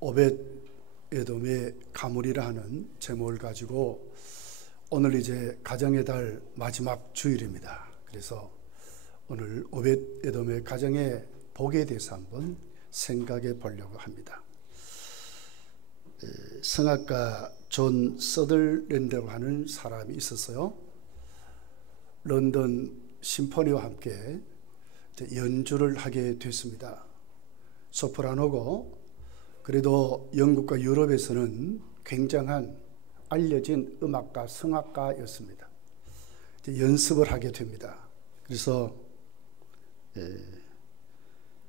오벳 에돔의 가물이라 하는 제목을 가지고 오늘 이제 가정의 달 마지막 주일입니다. 그래서 오늘 오벳 에돔의 가정의 복에 대해서 한번 생각해 보려고 합니다. 성악가 존 서덜랜드라고 하는 사람이 있었어요. 런던 심포니와 함께 연주를 하게 됐습니다. 소프라노고 그래도 영국과 유럽에서는 굉장한 알려진 음악가, 성악가였습니다. 연습을 하게 됩니다. 그래서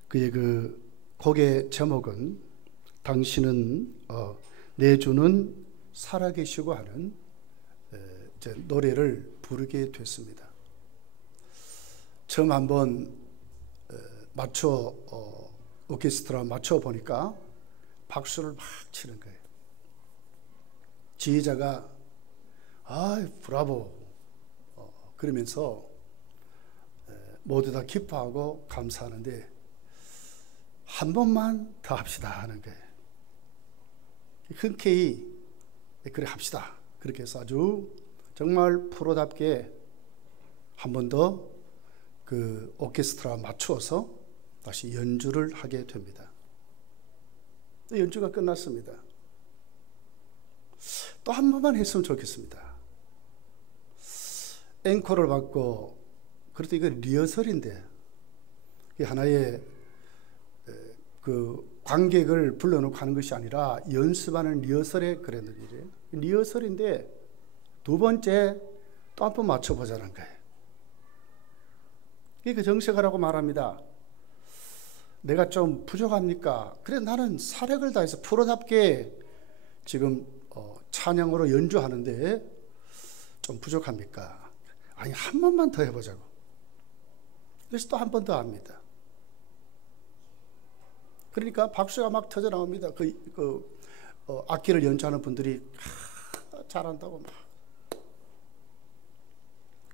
그의 그 곡의 제목은 당신은 내주는 살아계시고 하는 노래를 부르게 됐습니다. 처음 한번 오케스트라 맞춰 보니까 박수를 막 치는 거예요. 지휘자가 브라보 그러면서 모두 다 기뻐하고 감사하는데 한 번만 더 합시다 하는 거예요. 흔쾌히 그래 합시다. 그렇게 해서 아주 정말 프로답게 한 번 더 그 오케스트라 맞추어서 다시 연주를 하게 됩니다. 연주가 끝났습니다. 또 한 번만 했으면 좋겠습니다. 앵콜을 받고, 그래도 이거 리허설인데 하나의 그 관객을 불러놓고 하는 것이 아니라 연습하는 리허설에 그랬는 일이에요. 리허설인데 두 번째 또 한 번 맞춰보자는 거예요. 그 정색하라고 말합니다. 내가 좀 부족합니까? 그래 나는 사력을 다해서 프로답게 지금 찬양으로 연주하는데 좀 부족합니까? 아니 한 번만 더 해보자고. 그래서 또 한 번 더 합니다. 그러니까 박수가 막 터져 나옵니다. 악기를 연주하는 분들이 잘한다고 막.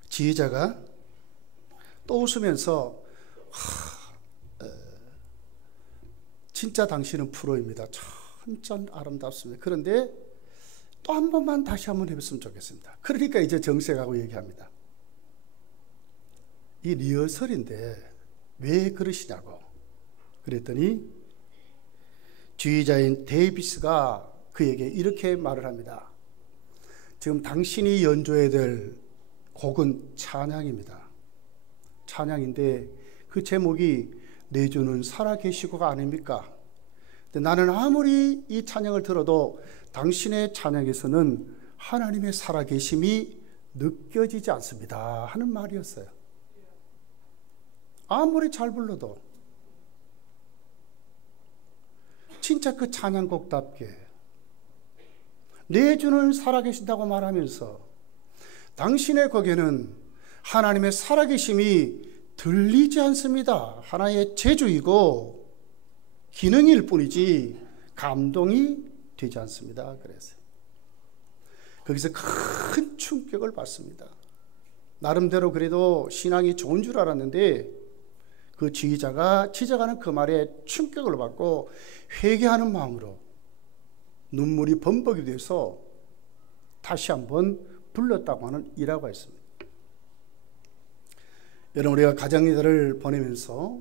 지휘자가 또 웃으면서 진짜 당신은 프로입니다. 참 아름답습니다. 그런데 또 한 번만 다시 한번 해봤으면 좋겠습니다. 그러니까 이제 정색하고 얘기합니다. 이 리허설인데 왜 그러시냐고. 그랬더니 지휘자인 데이비스가 그에게 이렇게 말을 합니다. 지금 당신이 연주해야 될 곡은 찬양입니다. 찬양인데 그 제목이 내주는 살아계시고가 아닙니까? 근데 나는 아무리 이 찬양을 들어도 당신의 찬양에서는 하나님의 살아계심이 느껴지지 않습니다 하는 말이었어요. 아무리 잘 불러도 진짜 그 찬양곡답게 내주는 살아계신다고 말하면서 당신의 곡에는 하나님의 살아계심이 들리지 않습니다. 하나의 재주이고 기능일 뿐이지 감동이 되지 않습니다. 그래서 거기서 큰 충격을 받습니다. 나름대로 그래도 신앙이 좋은 줄 알았는데 그 지휘자가 지적하는 그 말에 충격을 받고 회개하는 마음으로 눈물이 범벅이 돼서 다시 한번 불렀다고 하는 일화가 있습니다. 여러분, 우리가 가정일을 보내면서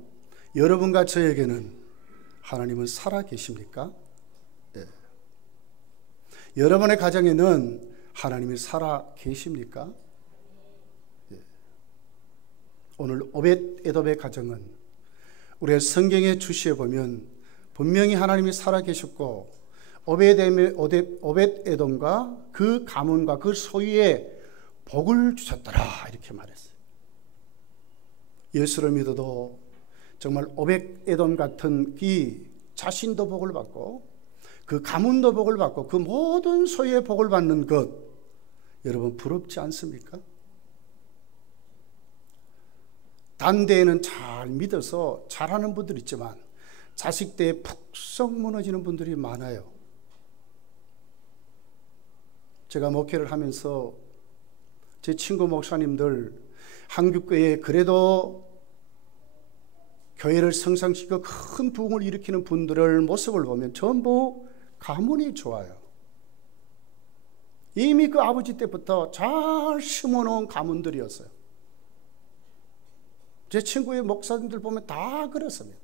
여러분과 저에게는 하나님은 살아 계십니까? 네. 여러분의 가정에는 하나님이 살아 계십니까? 네. 오늘 오벳 에돔의 가정은 우리가 성경의 주시에 보면 분명히 하나님이 살아 계셨고 오벳 에돔과 그 가문과 그 소유에 복을 주셨더라 이렇게 말했어요. 예수를 믿어도 정말 오벳 에돔 같은 이 자신도 복을 받고 그 가문도 복을 받고 그 모든 소유의 복을 받는 것 여러분 부럽지 않습니까? 단대에는 잘 믿어서 잘하는 분들 있지만 자식 때에 푹썩 무너지는 분들이 많아요. 제가 목회를 하면서 제 친구 목사님들 한국교회에 그래도 교회를 성장시키고 큰 부흥을 일으키는 분들의 모습을 보면 전부 가문이 좋아요. 이미 그 아버지 때부터 잘 심어놓은 가문들이었어요. 제 친구의 목사님들 보면 다 그렇습니다.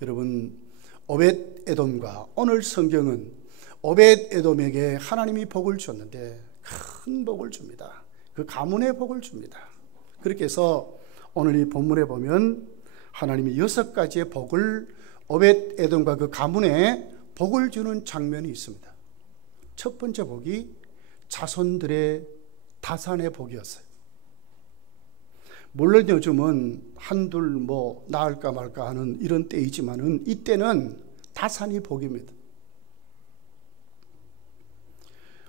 여러분, 오벳 에돔과 오늘 성경은 오벳 에돔에게 하나님이 복을 줬는데 큰 복을 줍니다. 그 가문의 복을 줍니다. 그렇게 해서 오늘 이 본문에 보면 하나님이 6가지의 복을 오벳 에돔과 그 가문에 복을 주는 장면이 있습니다. 첫 번째 복이 자손들의 다산의 복이었어요. 물론 요즘은 한둘 낳을까 말까 하는 이런 때이지만은 이때는 다산이 복입니다.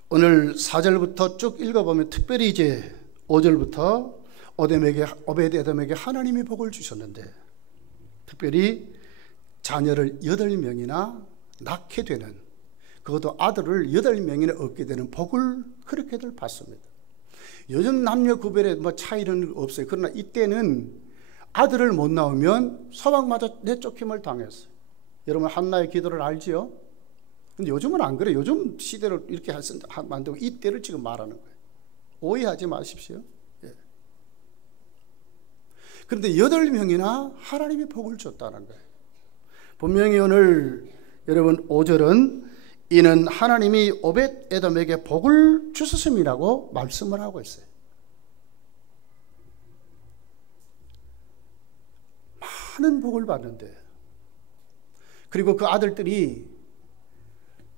오늘 4절부터 쭉 읽어보면 특별히 이제 5절부터 오벳 에돔에게 하나님이 복을 주셨는데 특별히 자녀를 8명이나 낳게 되는, 그것도 아들을 8명이나 얻게 되는 복을 그렇게들 받습니다. 요즘 남녀 구별에 차이는 없어요. 그러나 이때는 아들을 못 낳으면 서방마저 내쫓김을 당했어요. 여러분 한나의 기도를 알지요? 근데 요즘은 안 그래요. 요즘 시대를 이렇게 만들고 이때를 지금 말하는 거예요. 오해하지 마십시오. 예. 그런데 8명이나 하나님이 복을 줬다는 거예요. 분명히 오늘 여러분 5절은 이는 하나님이 오벳 에돔에게 복을 주셨음이라고 말씀을 하고 있어요. 많은 복을 받는데, 그리고 그 아들들이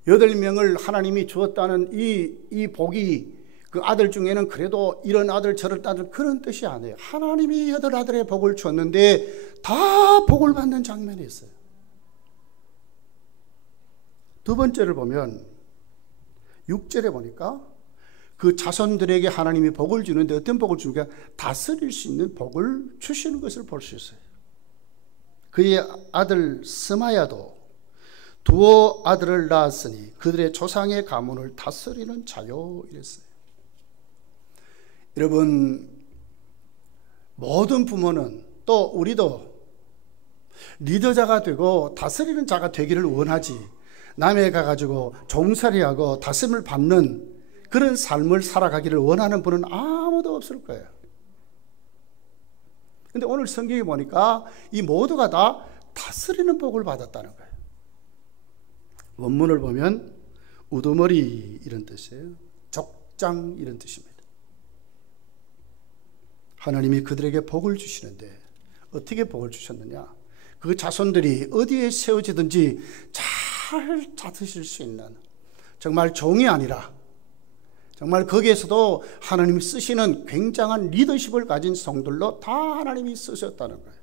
8명을 하나님이 주었다는 이 복이 그 아들 중에는 그래도 이런 아들 저런 아들 그런 뜻이 아니에요. 하나님이 8아들의 복을 줬는데 다 복을 받는 장면이 있어요. 두 번째를 보면 6절에 보니까 그 자손들에게 하나님이 복을 주는데 어떤 복을 주니까 다스릴 수 있는 복을 주시는 것을 볼 수 있어요. 그의 아들 스마야도 두어 아들을 낳았으니 그들의 조상의 가문을 다스리는 자요 이랬어요. 여러분, 모든 부모는 또 우리도 리더자가 되고 다스리는 자가 되기를 원하지, 남에 가가지고 종살이하고 다스림을 받는 그런 삶을 살아가기를 원하는 분은 아무도 없을 거예요. 그런데 오늘 성경에 보니까 이 모두가 다 다스리는 복을 받았다는 거예요. 원문을 보면 우두머리 이런 뜻이에요. 족장 이런 뜻입니다. 하나님이 그들에게 복을 주시는데 어떻게 복을 주셨느냐? 그 자손들이 어디에 세워지든지 잘 다스릴 수 있는, 정말 종이 아니라 정말 거기에서도 하나님이 쓰시는 굉장한 리더십을 가진 성들로 다 하나님이 쓰셨다는 거예요.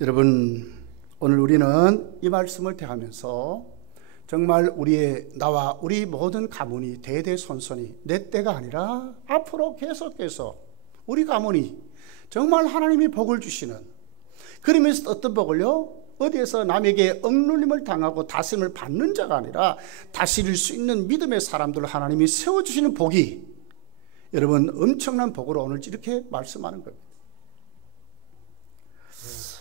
여러분, 오늘 우리는 이 말씀을 대하면서 정말 나와 우리 모든 가문이 대대손손이 내 때가 아니라 앞으로 계속해서 우리 가문이 정말 하나님이 복을 주시는, 그러면서 어떤 복을요? 어디에서 남에게 억눌림을 당하고 다스림을 받는 자가 아니라 다스릴 수 있는 믿음의 사람들을 하나님이 세워주시는 복이, 여러분 엄청난 복으로 오늘 이렇게 말씀하는 겁니다.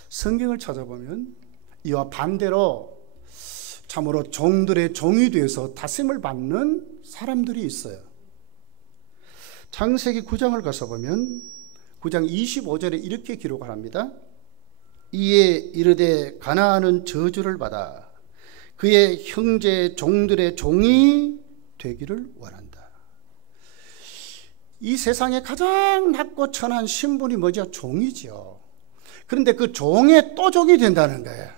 성경을 찾아보면 이와 반대로 참으로 종들의 종이 되어서 다스림을 받는 사람들이 있어요. 창세기 9장을 가서 보면 9장 25절에 이렇게 기록을 합니다. 이에 이르되 가나안은 저주를 받아 그의 형제 종들의 종이 되기를 원한다. 이 세상에 가장 낮고 천한 신분이 뭐죠? 종이죠. 그런데 그 종의 또 종이 된다는 거예요.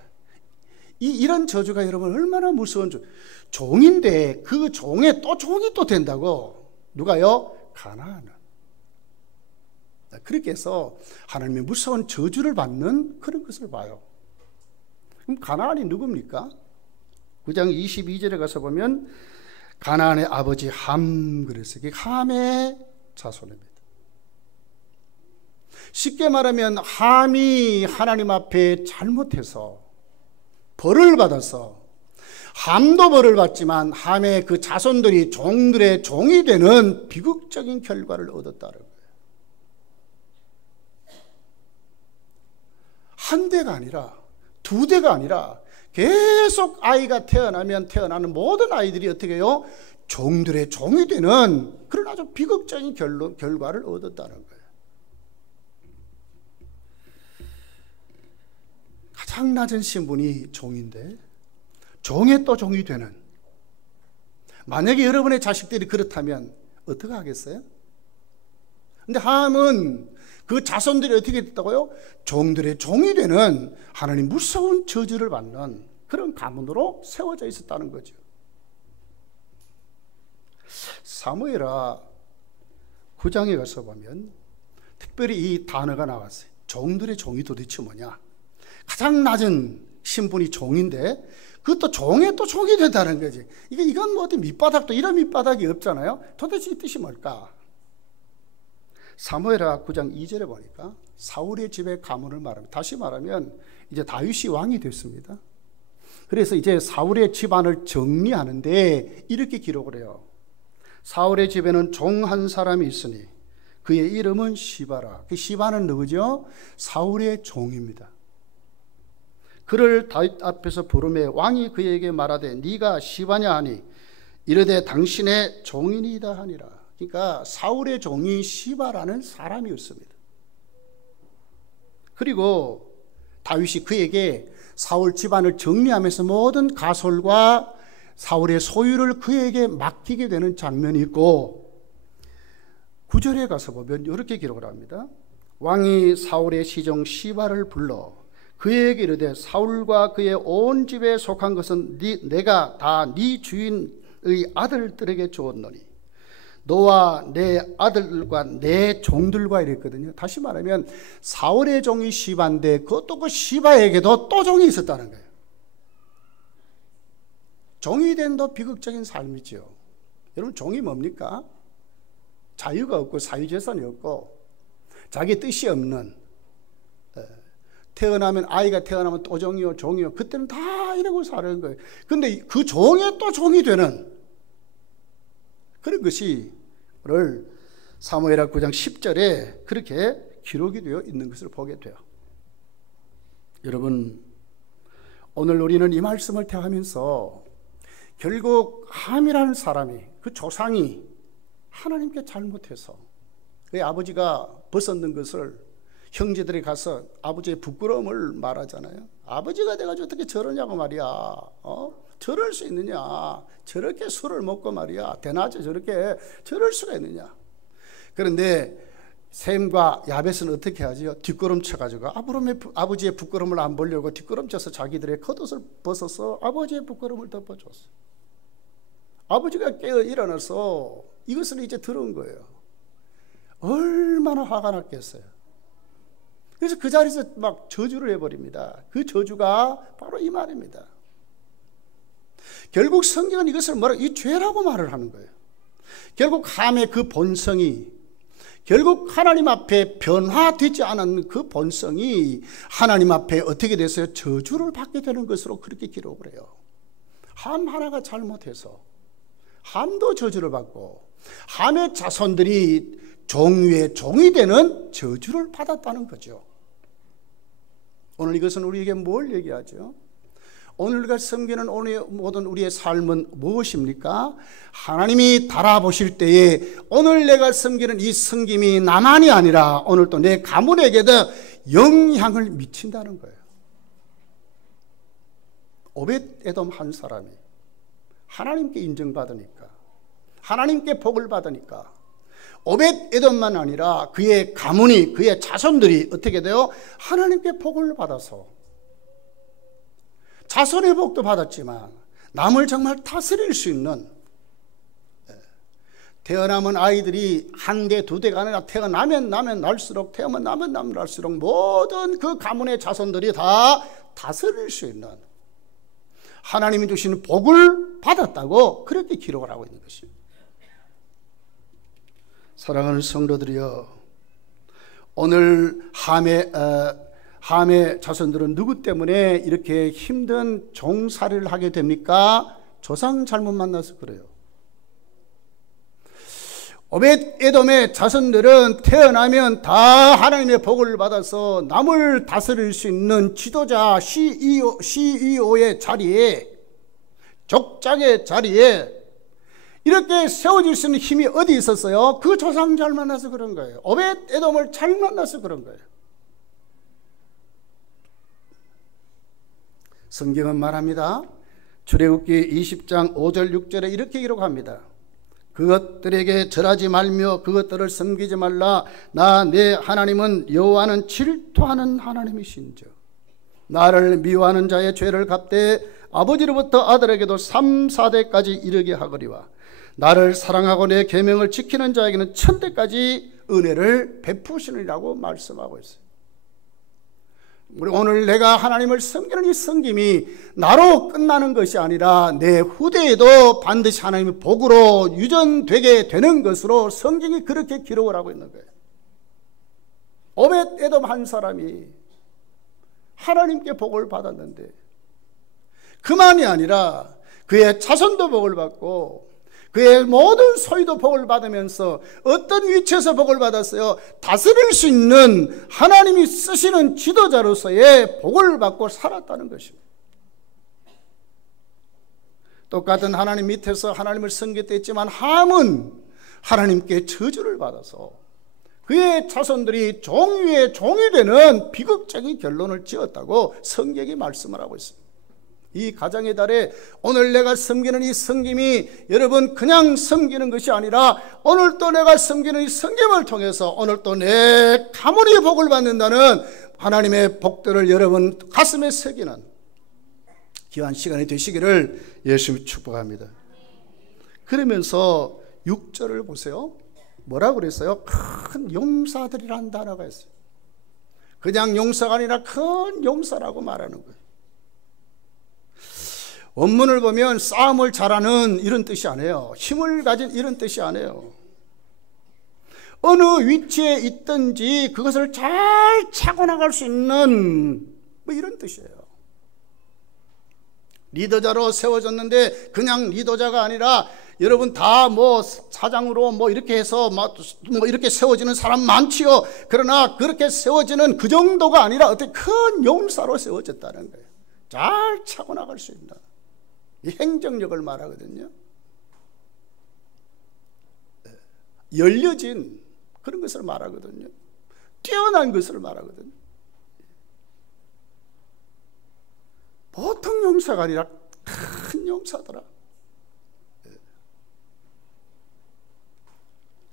이런 저주가 여러분 얼마나 무서운 종인데 그 종의 또 종이 또 된다고. 누가요? 가나안은. 그렇게 해서 하나님이 무서운 저주를 받는 그런 것을 봐요. 그럼 가나안이 누굽니까? 9장 22절에 가서 보면 가나안의 아버지 함 그랬어요. 함의 자손입니다. 쉽게 말하면 함이 하나님 앞에 잘못해서 벌을 받아서 함도 벌을 받지만 함의 그 자손들이 종들의 종이 되는 비극적인 결과를 얻었다는 거예요. 한 대가 아니라 두 대가 아니라 계속 아이가 태어나면 태어나는 모든 아이들이 어떻게 해요? 종들의 종이 되는 그런 아주 비극적인 결과를 얻었다는 거예요. 가장 낮은 신분이 종인데 종의 또 종이 되는, 만약에 여러분의 자식들이 그렇다면 어떻게 하겠어요? 근데 함은 그 자손들이 어떻게 됐다고요? 종들의 종이 되는 하나님 무서운 저주를 받는 그런 가문으로 세워져 있었다는 거죠. 사무엘하 9장에 가서 보면 특별히 이 단어가 나왔어요. 종들의 종이 도대체 뭐냐? 가장 낮은 신분이 종인데 그것도 종의 또 종이 된다는 거지. 이건 뭐 어디 밑바닥도 이런 밑바닥이 없잖아요. 도대체 이 뜻이 뭘까? 사무엘하 9장 2절에 보니까 사울의 집의 가문을 말합니다. 다시 말하면 이제 다윗이 왕이 됐습니다. 그래서 이제 사울의 집안을 정리하는데 이렇게 기록을 해요. 사울의 집에는 종 한 사람이 있으니 그의 이름은 시바라. 그 시바는 누구죠? 사울의 종입니다. 그를 다윗 앞에서 부르매 왕이 그에게 말하되 네가 시바냐 하니 이르되 당신의 종이니이다 하니라. 그러니까 사울의 종이 시바라는 사람이었습니다. 그리고 다윗이 그에게 사울 집안을 정리하면서 모든 가솔과 사울의 소유를 그에게 맡기게 되는 장면이 있고 9절에 가서 보면 이렇게 기록을 합니다. 왕이 사울의 시종 시바를 불러 그에게 이르되 사울과 그의 온 집에 속한 것은 내가 다 네 주인의 아들들에게 주었노니 너와 내 아들과 내 종들과 이랬거든요. 다시 말하면 사울의 종이 시바인데 그것도 그 시바에게도 또 종이 있었다는 거예요. 종이 된 더 비극적인 삶이죠. 여러분 종이 뭡니까? 자유가 없고 사유재산이 없고 자기 뜻이 없는, 태어나면 아이가 태어나면 또 종이요 종이요 그때는 다 이러고 사는 거예요. 근데 그 종에 또 종이 되는 그런 것이 오늘 사무엘하 9장 10절에 그렇게 기록이 되어 있는 것을 보게 돼요. 여러분 오늘 우리는 이 말씀을 대하면서 결국 함이라는 사람이 그 조상이 하나님께 잘못해서 그 아버지가 벗었는 것을 형제들이 가서 아버지의 부끄러움을 말하잖아요. 아버지가 돼가지고 어떻게 저러냐고 말이야. 저럴 수 있느냐. 저렇게 술을 먹고 말이야. 대낮에 저렇게 저럴 수가 있느냐. 그런데 셈과 야벳은 어떻게 하죠? 뒷걸음 쳐가지고 아버지의 부끄러움을 안 보려고 뒷걸음 쳐서 자기들의 겉옷을 벗어서 아버지의 부끄러움을 덮어줬어요. 아버지가 깨어 일어나서 이것을 이제 들은 거예요. 얼마나 화가 났겠어요. 그래서 그 자리에서 막 저주를 해버립니다. 그 저주가 바로 이 말입니다. 결국 성경은 이것을 이 죄라고 말을 하는 거예요. 결국 함의 그 본성이, 결국 하나님 앞에 변화되지 않은 그 본성이 하나님 앞에 어떻게 됐어요? 저주를 받게 되는 것으로 그렇게 기록을 해요. 함 하나가 잘못해서 함도 저주를 받고 함의 자손들이 종 위에 종이 되는 저주를 받았다는 거죠. 오늘 이것은 우리에게 뭘 얘기하죠? 오늘 우리가 섬기는 오늘 모든 우리의 삶은 무엇입니까? 하나님이 달아보실 때에 오늘 내가 섬기는 이 섬김이 나만이 아니라 오늘 또 내 가문에게도 영향을 미친다는 거예요. 오벳에돔 한 사람이 하나님께 인정받으니까, 하나님께 복을 받으니까 오벳에돔만 아니라 그의 가문이, 그의 자손들이 어떻게 돼요? 하나님께 복을 받아서 자손의 복도 받았지만 남을 정말 다스릴 수 있는, 태어나면 아이들이 한 대, 두 대가 아니라 태어나면 날수록, 태어나면 날수록 모든 그 가문의 자손들이 다 다스릴 수 있는 하나님이 주시는 복을 받았다고 그렇게 기록을 하고 있는 것입니다. 사랑하는 성도들이여, 오늘 함의 자손들은 누구 때문에 이렇게 힘든 종살이를 하게 됩니까? 조상 잘못 만나서 그래요. 오벳에돔의 자손들은 태어나면 다 하나님의 복을 받아서 남을 다스릴 수 있는 지도자 CEO의 자리에, 족장의 자리에 이렇게 세워질 수 있는 힘이 어디 있었어요? 그 조상 잘 만나서 그런 거예요. 오벳에돔을 잘 만나서 그런 거예요. 성경은 말합니다. 출애굽기 20장 5절 6절에 이렇게 기록합니다. 그것들에게 절하지 말며 그것들을 섬기지 말라. 나 내 하나님은 여호와는 질투하는 하나님이신즉 나를 미워하는 자의 죄를 갚되 아버지로부터 아들에게도 3, 4대까지 이르게 하거니와 나를 사랑하고 내 계명을 지키는 자에게는 1000대까지 은혜를 베푸시느라고 말씀하고 있어요. 오늘 내가 하나님을 섬기는 이 섬김이 나로 끝나는 것이 아니라 내 후대에도 반드시 하나님의 복으로 유전되게 되는 것으로 성경이 그렇게 기록을 하고 있는 거예요. 오벳에돔 한 사람이 하나님께 복을 받았는데 그만이 아니라 그의 자손도 복을 받고 그의 모든 소유도 복을 받으면서 어떤 위치에서 복을 받았어요? 다스릴 수 있는 하나님이 쓰시는 지도자로서의 복을 받고 살았다는 것입니다. 똑같은 하나님 밑에서 하나님을 섬겼다 했지만 함은 하나님께 저주를 받아서 그의 자손들이 종 위에 종이 되는 비극적인 결론을 지었다고 성경이 말씀을 하고 있습니다. 이 가정의 달에 오늘 내가 섬기는 이 섬김이 여러분 그냥 섬기는 것이 아니라 오늘 또 내가 섬기는 이 섬김을 통해서 오늘 또 내 가문이 복을 받는다는 하나님의 복들을 여러분 가슴에 새기는 귀한 시간이 되시기를 예수님 축복합니다. 그러면서 6절을 보세요. 뭐라고 그랬어요? 큰 용사들이라는 단어가 있어요. 그냥 용사가 아니라 큰 용사라고 말하는 거예요. 원문을 보면 싸움을 잘하는 이런 뜻이 아니에요. 힘을 가진 이런 뜻이 아니에요. 어느 위치에 있든지 그것을 잘 차고 나갈 수 있는 뭐 이런 뜻이에요. 리더자로 세워졌는데 그냥 리더자가 아니라 여러분 다 뭐 사장으로 뭐 이렇게 해서 뭐 이렇게 세워지는 사람 많지요. 그러나 그렇게 세워지는 그 정도가 아니라 어떤 큰 용사로 세워졌다는 거예요. 잘 차고 나갈 수 있다. 이 행정력을 말하거든요. 열려진 그런 것을 말하거든요. 뛰어난 것을 말하거든요. 보통 용사가 아니라 큰 용사더라.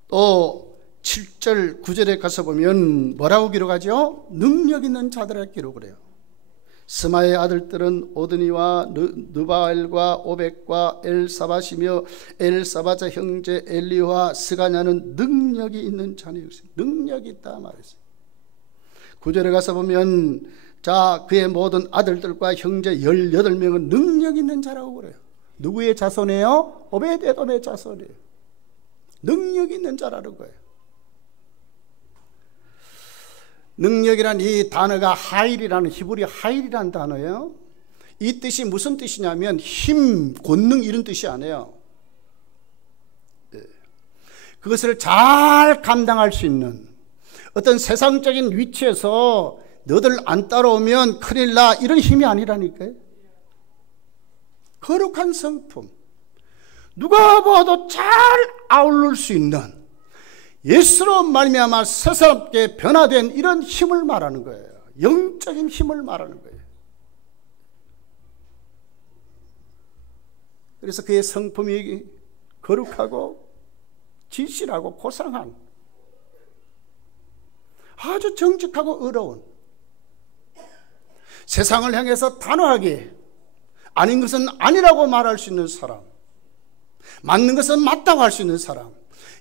또 7절 9절에 가서 보면 뭐라고 기록하죠? 능력 있는 자들을 기록을 해요. 스마의 아들들은 오드니와 느바엘과 오벳과 엘사밧이며 엘사밧의 형제 엘리와 스가냐는 능력이 있는 자녀였어요. 능력이 있다 말했어요. 9절에 가서 보면 자 그의 모든 아들들과 형제 18명은 능력 있는 자라고 그래요. 누구의 자손이에요? 오벳에돔의 자손이에요. 능력 있는 자라는 거예요. 능력이란 이 단어가 하일이라는 히브리 하일이라는 단어예요. 이 뜻이 무슨 뜻이냐면 힘, 권능 이런 뜻이 아니에요. 그것을 잘 감당할 수 있는 어떤 세상적인 위치에서 너들 안 따라오면 큰일 나 이런 힘이 아니라니까요. 거룩한 성품, 누가 봐도 잘 아울릴 수 있는 예수로 말미암아 새롭게 변화된 이런 힘을 말하는 거예요. 영적인 힘을 말하는 거예요. 그래서 그의 성품이 거룩하고 진실하고 고상한 아주 정직하고 의로운 세상을 향해서 단호하게 아닌 것은 아니라고 말할 수 있는 사람, 맞는 것은 맞다고 할 수 있는 사람,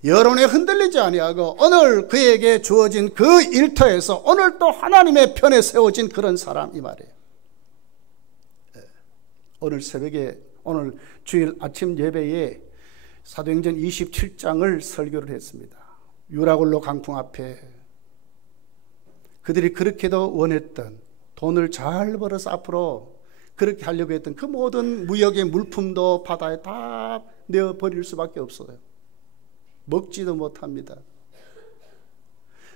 여론에 흔들리지 아니하고 오늘 그에게 주어진 그 일터에서 오늘 또 하나님의 편에 세워진 그런 사람 이 말이에요. 오늘 새벽에 오늘 주일 아침 예배에 사도행전 27장을 설교를 했습니다. 유라굴로 강풍 앞에 그들이 그렇게도 원했던 돈을 잘 벌어서 앞으로 그렇게 하려고 했던 그 모든 무역의 물품도 바다에 다 내어버릴 수밖에 없어요. 먹지도 못합니다.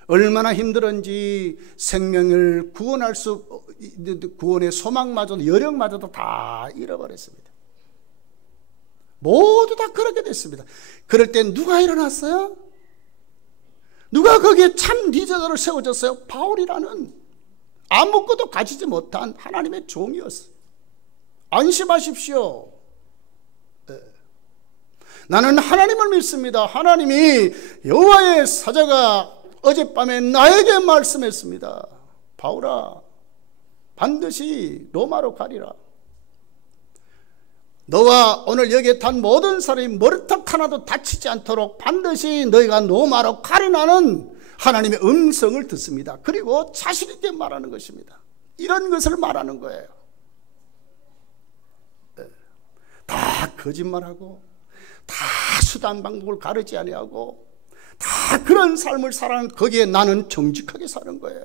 얼마나 힘들었는지 생명을 구원의 소망마저도 여력마저도 다 잃어버렸습니다. 모두 다 그렇게 됐습니다. 그럴 때 누가 일어났어요? 누가 거기에 참 리더를 세워줬어요? 바울이라는 아무것도 가지지 못한 하나님의 종이었어요. 안심하십시오. 나는 하나님을 믿습니다. 하나님이 여호와의 사자가 어젯밤에 나에게 말씀했습니다. 바울아, 반드시 로마로 가리라. 너와 오늘 여기에 탄 모든 사람이 머리털 하나도 다치지 않도록 반드시 너희가 로마로 가리라는 하나님의 음성을 듣습니다. 그리고 자신 있게 말하는 것입니다. 이런 것을 말하는 거예요. 다 거짓말하고 다 수단 방법을 가르지 아니하고 다 그런 삶을 살아는 거기에 나는 정직하게 사는 거예요.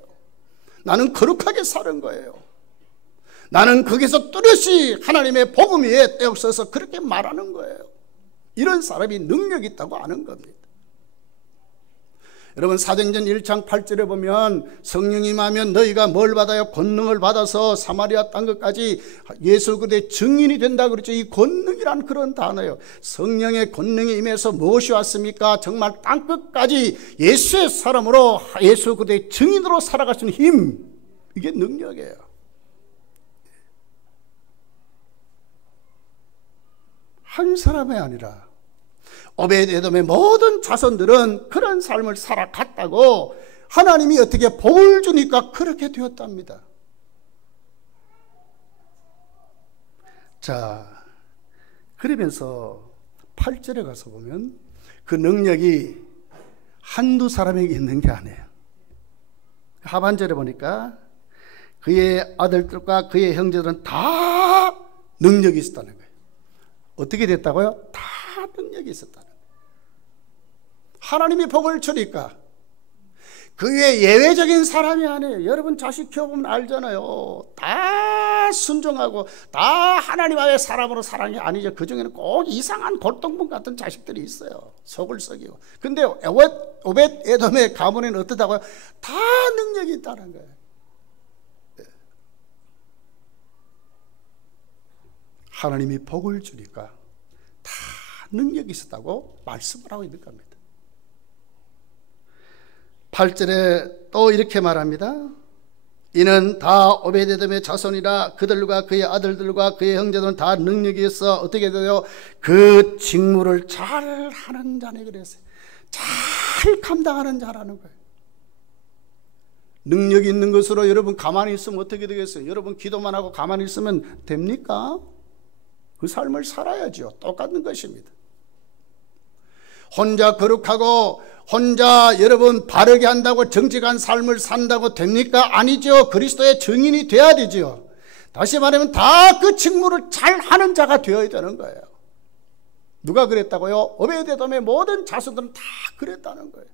나는 거룩하게 사는 거예요. 나는 거기서 뚜렷이 하나님의 복음 위에 떼어서서 그렇게 말하는 거예요. 이런 사람이 능력이 있다고 아는 겁니다. 여러분 사도행전 1장 8절에 보면 성령이 임하면 너희가 뭘 받아요? 권능을 받아서 사마리아 땅끝까지 예수 그리스도의 증인이 된다 그랬죠. 이 권능이란 그런 단어예요. 성령의 권능이 임해서 무엇이 왔습니까? 정말 땅끝까지 예수의 사람으로 예수 그리스도의 증인으로 살아갈 수 있는 힘, 이게 능력이에요. 한 사람이 아니라 오베드에돔의 모든 자손들은 그런 삶을 살아갔다고 하나님이 어떻게 복을 주니까 그렇게 되었답니다. 자, 그러면서 8절에 가서 보면 그 능력이 한두 사람에게 있는 게 아니에요. 하반절에 보니까 그의 아들들과 그의 형제들은 다 능력이 있었다는 거예요. 어떻게 됐다고요? 다 능력이 있었다는 거예요. 하나님이 복을 주니까 그 외에 예외적인 사람이 아니에요. 여러분 자식 키워보면 알잖아요. 다 순종하고 다 하나님의 사람으로 사는 게 아니죠. 그 중에는 꼭 이상한 골동품 같은 자식들이 있어요. 속을 썩이고. 근데 오벳에돔의 가문에는 어떻다고요? 다 능력이 있다는 거예요. 하나님이 복을 주니까 다 능력이 있었다고 말씀을 하고 있는 겁니다. 8절에 또 이렇게 말합니다. 이는 다 오베데돔의 자손이라 그들과 그의 아들들과 그의 형제들은 다 능력이 있어 어떻게 돼요? 그 직무를 잘 하는 자네 그랬어요. 잘 감당하는 자라는 거예요. 능력이 있는 것으로 여러분 가만히 있으면 어떻게 되겠어요? 여러분 기도만 하고 가만히 있으면 됩니까? 그 삶을 살아야죠. 똑같은 것입니다. 혼자 거룩하고 혼자 여러분 바르게 한다고 정직한 삶을 산다고 됩니까? 아니죠. 그리스도의 증인이 돼야 되죠. 다시 말하면 다 그 직무를 잘 하는 자가 되어야 되는 거예요. 누가 그랬다고요? 오베데돔의 모든 자손들은 다 그랬다는 거예요.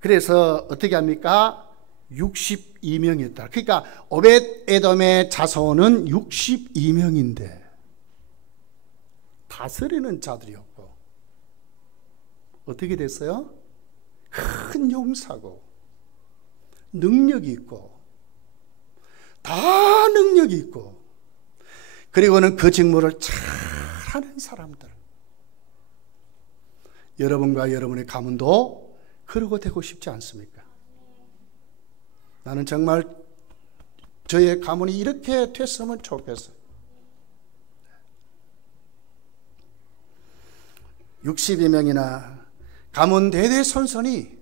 그래서 어떻게 합니까? 62명이었다. 그러니까 오벳에돔의 자손은 62명인데 다스리는 자들이었고 어떻게 됐어요? 큰 용사고 능력이 있고 다 능력이 있고 그리고는 그 직무를 잘하는 사람들. 여러분과 여러분의 가문도 그러고 되고 싶지 않습니까? 나는 정말 저의 가문이 이렇게 됐으면 좋겠어요. 62명이나 가문 대대손손이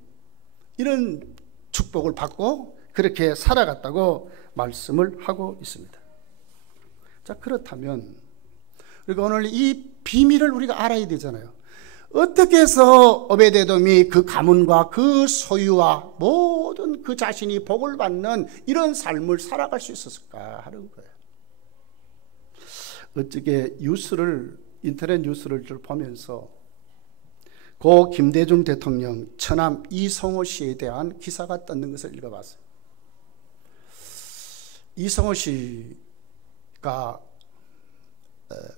이런 축복을 받고 그렇게 살아갔다고 말씀을 하고 있습니다. 자, 그렇다면 우리가 오늘 이 비밀을 우리가 알아야 되잖아요. 어떻게 해서 오베데돔이 그 가문과 그 소유와 모든 그 자신이 복을 받는 이런 삶을 살아갈 수 있었을까 하는 거예요. 어떻게 인터넷 뉴스를 보면서 고 김대중 대통령 처남 이성호 씨에 대한 기사가 떴는 것을 읽어봤어요. 이성호 씨가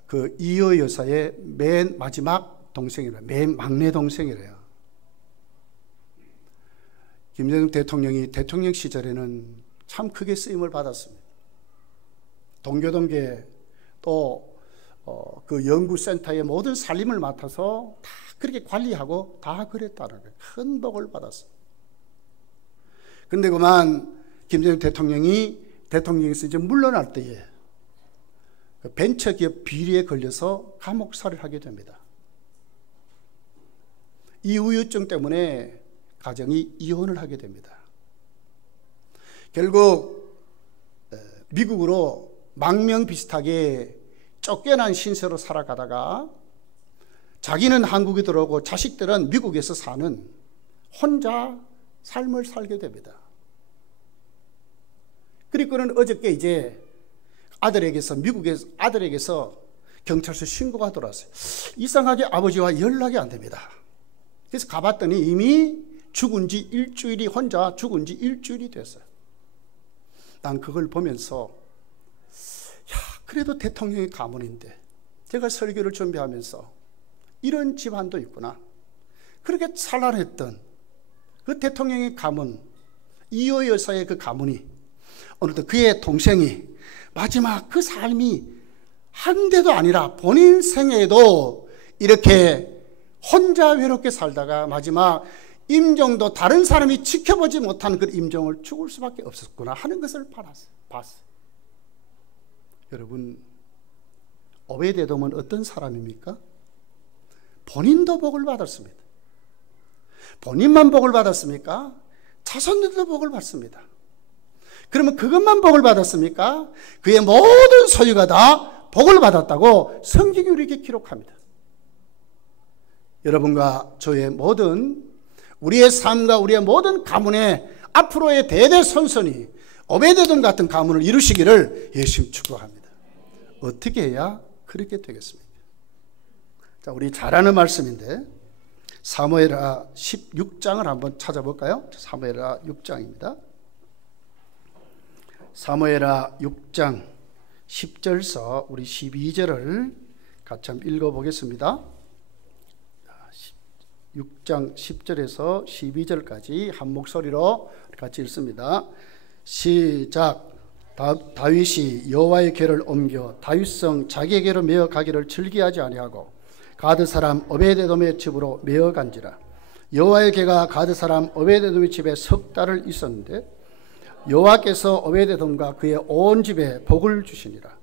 그 이효 여사의 맨 마지막 동생이래요. 맨 막내 동생이래요. 김대중 대통령이 대통령 시절에는 참 크게 쓰임을 받았습니다. 동교동계 또 그 연구센터의 모든 살림을 맡아서 다 그렇게 관리하고 다 그랬다는 거예요. 큰 복을 받았어요. 근데 그만 김대중 대통령이 대통령에서 이제 물러날 때에 벤처기업 비리에 걸려서 감옥살이를 하게 됩니다. 이 우유증 때문에 가정이 이혼을 하게 됩니다. 결국 미국으로 망명 비슷하게 쫓겨난 신세로 살아가다가 자기는 한국에 들어오고 자식들은 미국에서 사는 혼자 삶을 살게 됩니다. 그리고는 어저께 이제 미국의 아들에게서 경찰서 신고가 들어왔어요. 이상하게 아버지와 연락이 안 됩니다. 그래서 가봤더니 이미 혼자 죽은 지 일주일이 됐어요. 난 그걸 보면서 그래도 대통령의 가문인데 제가 설교를 준비하면서 이런 집안도 있구나. 그렇게 찬란했던 그 대통령의 가문, 이효 여사의 그 가문이 어느덧 그의 동생이 마지막 그 삶이 한 대도 아니라 본인 생애에도 이렇게 혼자 외롭게 살다가 마지막 임종도 다른 사람이 지켜보지 못한 그 임종을 죽을 수밖에 없었구나 하는 것을 봤어요. 여러분, 오베데돔은 어떤 사람입니까? 본인도 복을 받았습니다. 본인만 복을 받았습니까? 자손들도 복을 받습니다. 그러면 그것만 복을 받았습니까? 그의 모든 소유가 다 복을 받았다고 성경이 우리에게 기록합니다. 여러분과 저의 우리의 삶과 우리의 모든 가문의 앞으로의 대대손손이 오베데돔 같은 가문을 이루시기를 예수님 축복합니다. 어떻게 해야 그렇게 되겠습니까? 자, 우리 잘 아는 말씀인데 사무엘하 16장을 한번 찾아볼까요? 사무엘하 6장입니다. 사무엘하 6장 10절서 우리 12절을 같이 한번 읽어보겠습니다. 6장 10절에서 12절까지 한 목소리로 같이 읽습니다. 시작. 다윗이 여호와의 궤를 옮겨 다윗성 자기에게로 메어 가기를 즐기하지 아니하고 가드 사람 오베데돔의 집으로 메어 간지라. 여호와의 궤가 가드 사람 오베데돔의 집에 석 달을 있었는데 여호와께서 오베데돔과 그의 온 집에 복을 주시니라.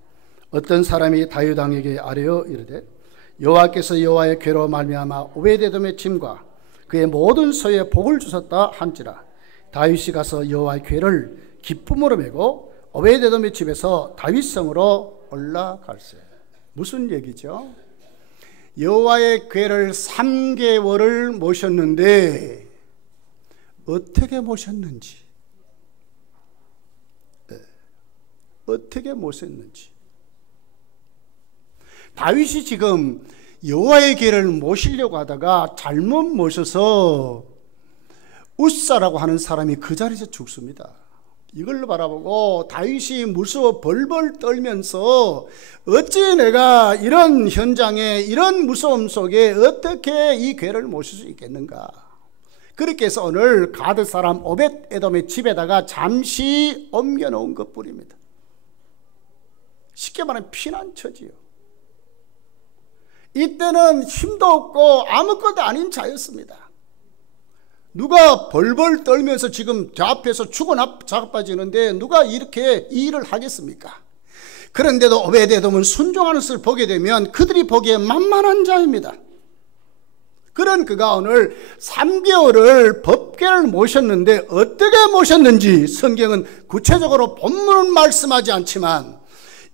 어떤 사람이 다윗 왕에게 아뢰어 이르되 여호와께서 여호와의 궤로 말미암아 오베데돔의 짐과 그의 모든 소유에 복을 주셨다 한지라. 다윗이 가서 여호와의 궤를 기쁨으로 메고 오베데돔의 집에서 다윗성으로 올라갈세. 무슨 얘기죠? 여호와의 궤를 3개월을 모셨는데 어떻게 모셨는지, 다윗이 지금 여호와의 궤를 모시려고 하다가 잘못 모셔서 웃사라고 하는 사람이 그 자리에서 죽습니다. 이걸 바라보고 다윗이 무서워 벌벌 떨면서 어찌 내가 이런 현장에 이런 무서움 속에 어떻게 이 궤를 모실 수 있겠는가. 그렇게 해서 오늘 가드 사람 오벳에돔의 집에다가 잠시 옮겨놓은 것뿐입니다. 쉽게 말하면 피난처지요. 이때는 힘도 없고 아무것도 아닌 자였습니다. 누가 벌벌 떨면서 지금 저 앞에서 자빠지는데 누가 이렇게 이 일을 하겠습니까? 그런데도 오베데돔은 순종하는 것을 보게 되면 그들이 보기에 만만한 자입니다. 그런 그가 오늘 3개월을 법궤를 모셨는데 어떻게 모셨는지 성경은 구체적으로 본문은 말씀하지 않지만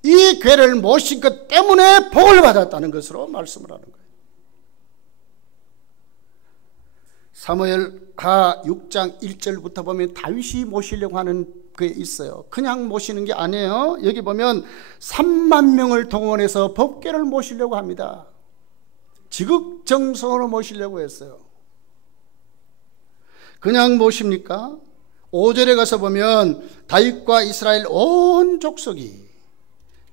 이 궤를 모신 것 때문에 복을 받았다는 것으로 말씀을 하는 거예요. 사무엘하 6장 1절부터 보면 다윗이 모시려고 하는 게 있어요. 그냥 모시는 게 아니에요. 여기 보면 3만 명을 동원해서 법궤를 모시려고 합니다. 지극정성으로 모시려고 했어요. 그냥 모십니까? 5절에 가서 보면 다윗과 이스라엘 온 족속이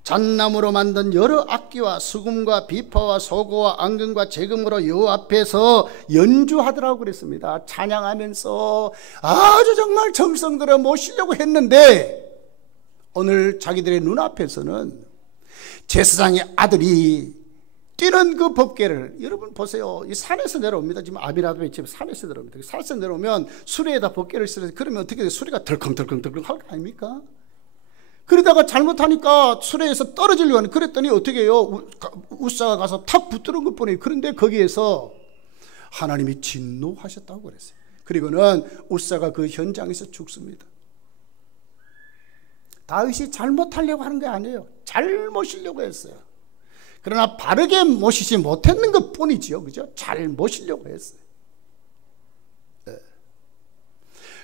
잣나무로 만든 여러 악기와 수금과 비파와 소고와 앙금과 재금으로 여호와 앞에서 연주하더라고 그랬습니다. 찬양하면서 아주 정말 정성 들여 모시려고 했는데 오늘 자기들의 눈앞에서는 제사장의 아들이 뛰는 그 법궤를, 여러분 보세요. 이 산에서 내려옵니다. 지금 아비나답의 집 산에서 내려옵니다. 산에서 내려오면 수레에다 법궤를 쓰러서 그러면 어떻게 돼요? 수레가 덜컹덜컹덜컹 할 거 아닙니까? 그러다가 잘못하니까 수레에서 떨어지려고 하는, 그랬더니 어떻게 해요? 우사가 가서 탁 붙드는 것 뿐이에요. 그런데 거기에서 하나님이 진노하셨다고 그랬어요. 그리고는 우사가 그 현장에서 죽습니다. 다윗이 잘못하려고 하는 게 아니에요. 잘 모시려고 했어요. 그러나 바르게 모시지 못했는 것 뿐이지요. 그죠? 잘 모시려고 했어요. 네.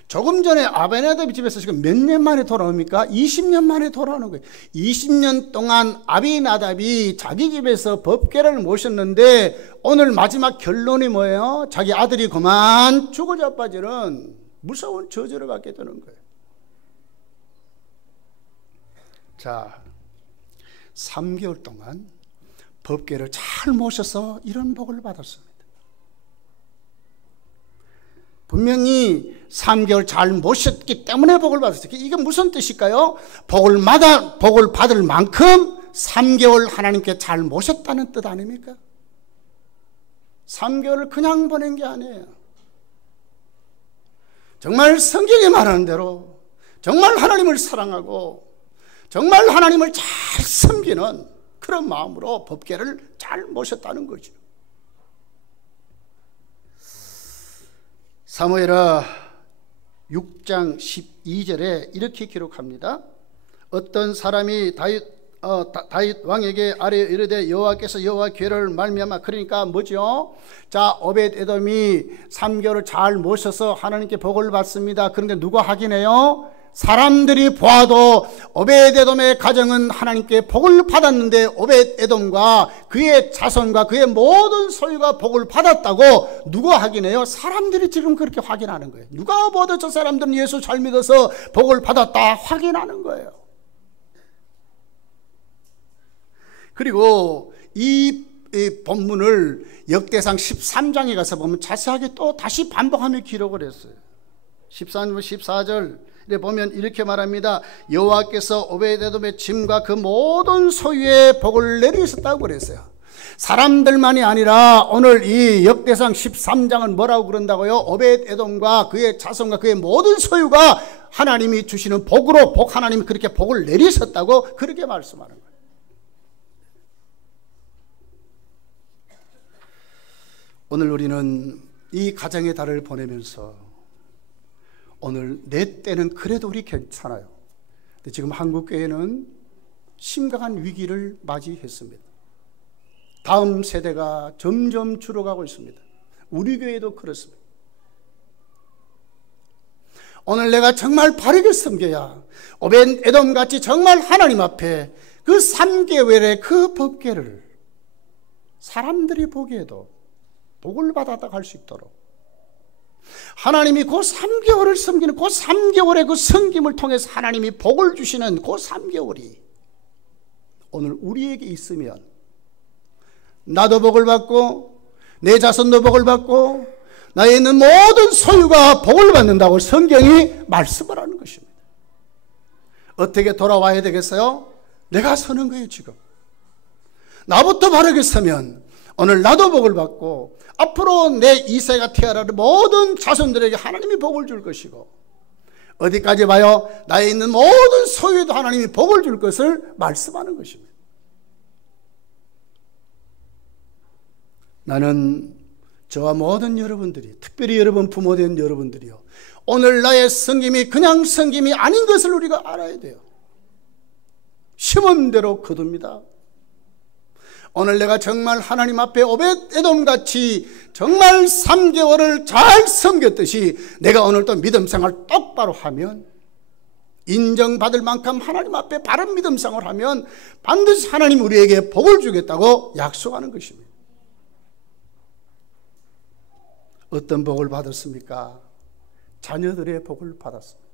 조금 전에 아비나답 집에서 지금 몇 년 만에 돌아옵니까? 20년 만에 돌아오는 거예요. 20년 동안 아비나답이 자기 집에서 법궤를 모셨는데 오늘 마지막 결론이 뭐예요? 자기 아들이 그만 죽어 자빠지는 무서운 저주를 받게 되는 거예요. 자, 3개월 동안 법궤를 잘 모셔서 이런 복을 받았습니다. 분명히 3개월 잘 모셨기 때문에 복을 받았어요. 이게 무슨 뜻일까요? 복을 받을 만큼 3개월 하나님께 잘 모셨다는 뜻 아닙니까? 3개월을 그냥 보낸 게 아니에요. 정말 성경에 말하는 대로 정말 하나님을 사랑하고 정말 하나님을 잘 섬기는 그런 마음으로 법궤를 잘 모셨다는 거죠. 사무엘하 6장 12절에 이렇게 기록합니다. 어떤 사람이 다윗 왕에게 아뢰어 이르되 여호와께서 여호와 궤를 말미암아, 그러니까 뭐죠? 자, 오벳에돔이 3개월을 잘 모셔서 하나님께 복을 받습니다. 그런데 누가 확인해요? 사람들이 보아도 오벳에돔의 가정은 하나님께 복을 받았는데 오벳에돔과 그의 자손과 그의 모든 소유가 복을 받았다고 누가 확인해요? 사람들이 지금 그렇게 확인하는 거예요. 누가 보아도 저 사람들은 예수 잘 믿어서 복을 받았다 확인하는 거예요. 그리고 이 본문을 역대상 13장에 가서 보면 자세하게 또 다시 반복하며 기록을 했어요. 13절 14절 보면 이렇게 말합니다. 여호와께서 오벳에돔의 짐과 그 모든 소유의 복을 내리셨다고 그랬어요. 사람들만이 아니라 오늘 이 역대상 13장은 뭐라고 그런다고요? 오벳에돔과 그의 자손과 그의 모든 소유가 하나님이 주시는 복으로 하나님이 그렇게 복을 내리셨다고 그렇게 말씀하는 거예요. 오늘 우리는 이 가정의 달을 보내면서 오늘 내 때는 그래도 우리 괜찮아요. 근데 지금 한국교회는 심각한 위기를 맞이했습니다. 다음 세대가 점점 줄어가고 있습니다. 우리 교회도 그렇습니다. 오늘 내가 정말 바르게 섬겨야 오벳에돔 같이 정말 하나님 앞에 그 3개월의 그 법궤를 사람들이 보기에도 복을 받았다 할 수 있도록 하나님이 그 3개월을 섬기는 그 3개월의 그 섬김을 통해서 하나님이 복을 주시는 그 3개월이 오늘 우리에게 있으면 나도 복을 받고 내 자손도 복을 받고 나에 있는 모든 소유가 복을 받는다고 성경이 말씀을 하는 것입니다. 어떻게 돌아와야 되겠어요? 내가 서는 거예요. 지금 나부터 바르게 서면 오늘 나도 복을 받고 앞으로 내 2세가 태어날 모든 자손들에게 하나님이 복을 줄 것이고, 어디까지 봐요? 나에 있는 모든 소유에도 하나님이 복을 줄 것을 말씀하는 것입니다. 나는 저와 모든 여러분들이, 특별히 여러분 부모된 여러분들이요, 오늘 나의 섬김이 그냥 섬김이 아닌 것을 우리가 알아야 돼요. 심은 대로 거둡니다. 오늘 내가 정말 하나님 앞에 오벳에돔같이 정말 3개월을 잘 섬겼듯이 내가 오늘 또 믿음 생활 똑바로 하면, 인정받을 만큼 하나님 앞에 바른 믿음 생활을 하면 반드시 하나님 우리에게 복을 주겠다고 약속하는 것입니다. 어떤 복을 받았습니까? 자녀들의 복을 받았습니다.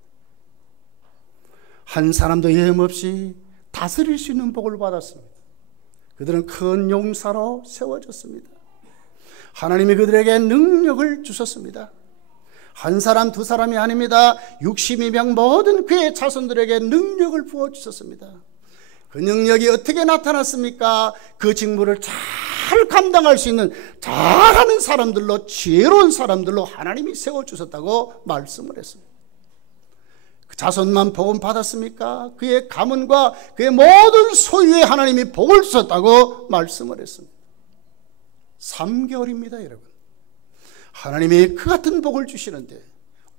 한 사람도 예임없이 다스릴 수 있는 복을 받았습니다. 그들은 큰 용사로 세워졌습니다. 하나님이 그들에게 능력을 주셨습니다. 한 사람 두 사람이 아닙니다. 62명 모든 그의 자손들에게 능력을 부어주셨습니다. 그 능력이 어떻게 나타났습니까? 그 직무를 잘 감당할 수 있는 잘하는 사람들로, 지혜로운 사람들로 하나님이 세워주셨다고 말씀을 했습니다. 그 자손만 복음 받았습니까? 그의 가문과 그의 모든 소유에 하나님이 복을 주셨다고 말씀을 했습니다. 3개월입니다, 여러분. 하나님이 그 같은 복을 주시는데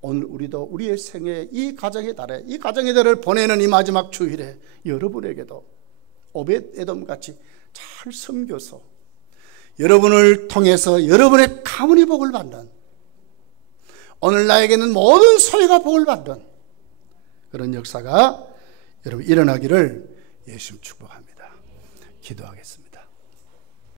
오늘 우리도 우리의 생애, 이 가정의 달에, 이 가정의 달을 보내는 이 마지막 주일에 여러분에게도 오벳에돔 같이 잘 섬겨서 여러분을 통해서 여러분의 가문이 복을 받는, 오늘 나에게는 모든 소유가 복을 받는 그런 역사가 여러분 일어나기를 예수님 축복합니다. 기도하겠습니다.